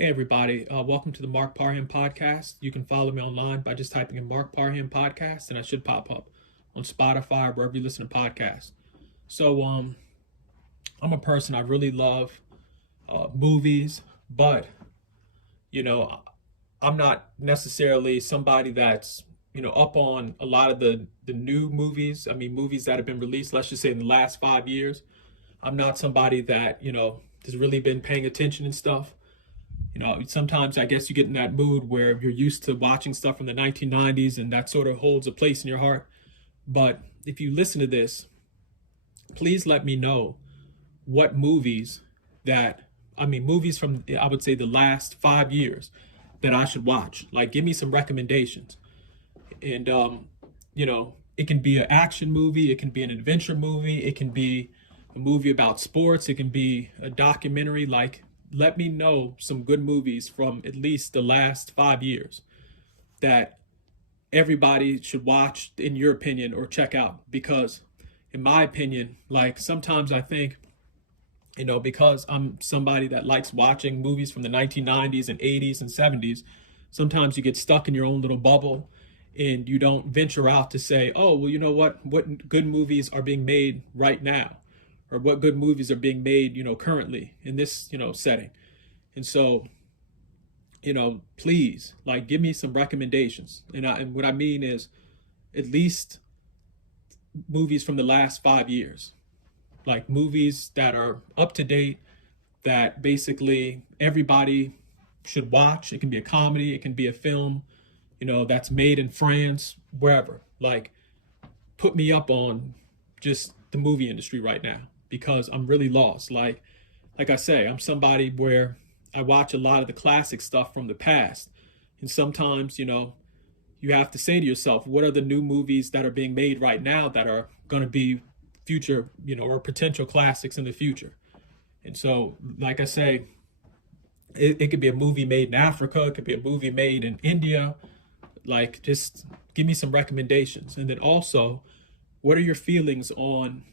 Hey everybody, welcome to the Mark Parham podcast. You can follow me online by just typing in Mark Parham podcast, and I should pop up on Spotify or wherever you listen to podcasts. So, I'm a person I really love movies, but you know, I'm not necessarily somebody that's up on a lot of the new movies. I mean, movies that have been released, let's just say in the last 5 years. I'm not somebody that has really been paying attention and stuff. Sometimes I guess you get in that mood where you're used to watching stuff from the 1990s and that sort of holds a place in your heart. But if you listen to this, please let me know what movies from, I would say, the last 5 years that I should watch. Like, give me some recommendations. And, it can be an action movie, it can be an adventure movie, it can be a movie about sports, it can be a documentary. Like, let me know some good movies from at least the last 5 years that everybody should watch, in your opinion, or check out. Because in my opinion, like, sometimes I think, because I'm somebody that likes watching movies from the 1990s and 80s and 70s, sometimes you get stuck in your own little bubble and you don't venture out to say, oh, well, you know what good movies are being made right now, or what good movies are being made, currently in this, setting. And so, please, like, give me some recommendations. And what I mean is at least movies from the last 5 years, like movies that are up to date, that basically everybody should watch. It can be a comedy, it can be a film, that's made in France, wherever. Like, put me up on just the movie industry right now, because I'm really lost. Like I say, I'm somebody where I watch a lot of the classic stuff from the past. And sometimes, you have to say to yourself, what are the new movies that are being made right now that are going to be future, or potential classics in the future? And so, like I say, it could be a movie made in Africa, it could be a movie made in India. Like, just give me some recommendations. And then also, what are your feelings on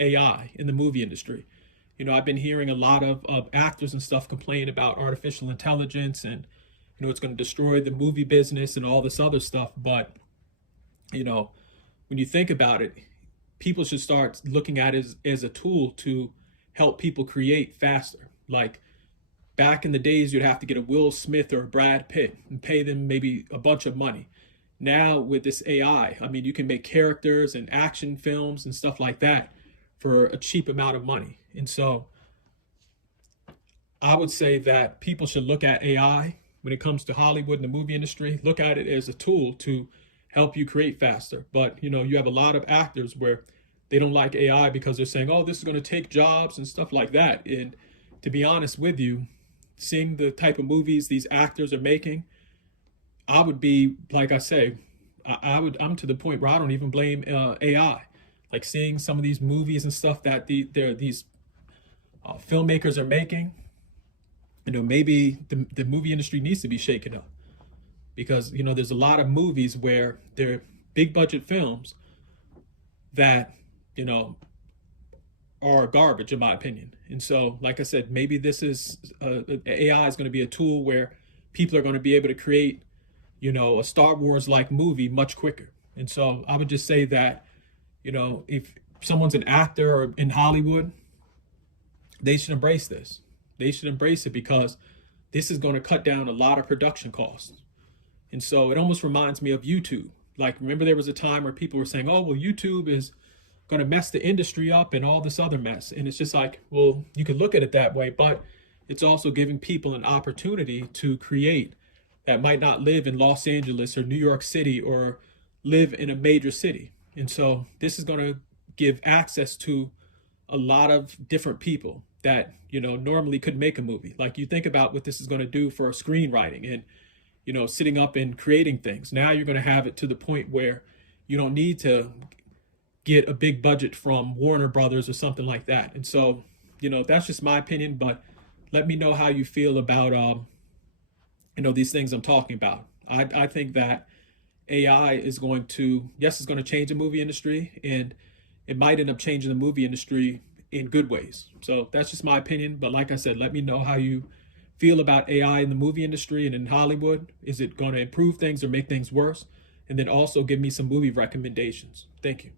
AI in the movie industry? I've been hearing a lot of actors and stuff complain about artificial intelligence, and it's going to destroy the movie business and all this other stuff. But when you think about it, people should start looking at it as a tool to help people create faster. Like, back in the days, you'd have to get a Will Smith or a Brad Pitt and pay them maybe a bunch of money. Now with this AI, I mean, you can make characters and action films and stuff like that for a cheap amount of money. And so I would say that people should look at AI when it comes to Hollywood and the movie industry, look at it as a tool to help you create faster. But, you have a lot of actors where they don't like AI because they're saying, oh, this is going to take jobs and stuff like that. And to be honest with you, seeing the type of movies these actors are making, I would be, like I say, I'm to the point where I don't even blame AI. Like, seeing some of these movies and stuff that these filmmakers are making, maybe the movie industry needs to be shaken up. Because, there's a lot of movies where they're big budget films that, are garbage, in my opinion. And so, like I said, maybe this is AI is going to be a tool where people are going to be able to create, a Star Wars like movie much quicker. And so I would just say that, if someone's an actor or in Hollywood, they should embrace this. They should embrace it, because this is going to cut down a lot of production costs. And so it almost reminds me of YouTube. Like, remember there was a time where people were saying, oh, well, YouTube is going to mess the industry up and all this other mess. And it's just like, well, you could look at it that way, but it's also giving people an opportunity to create that might not live in Los Angeles or New York City or live in a major city. And so this is going to give access to a lot of different people that, normally couldn't make a movie. Like, you think about what this is going to do for screenwriting and, sitting up and creating things. Now you're going to have it to the point where you don't need to get a big budget from Warner Brothers or something like that. And so, that's just my opinion, but let me know how you feel about, these things I'm talking about. I think that AI is going to, yes, it's going to change the movie industry, and it might end up changing the movie industry in good ways. So that's just my opinion. But like I said, let me know how you feel about AI in the movie industry and in Hollywood. Is it going to improve things or make things worse? And then also give me some movie recommendations. Thank you.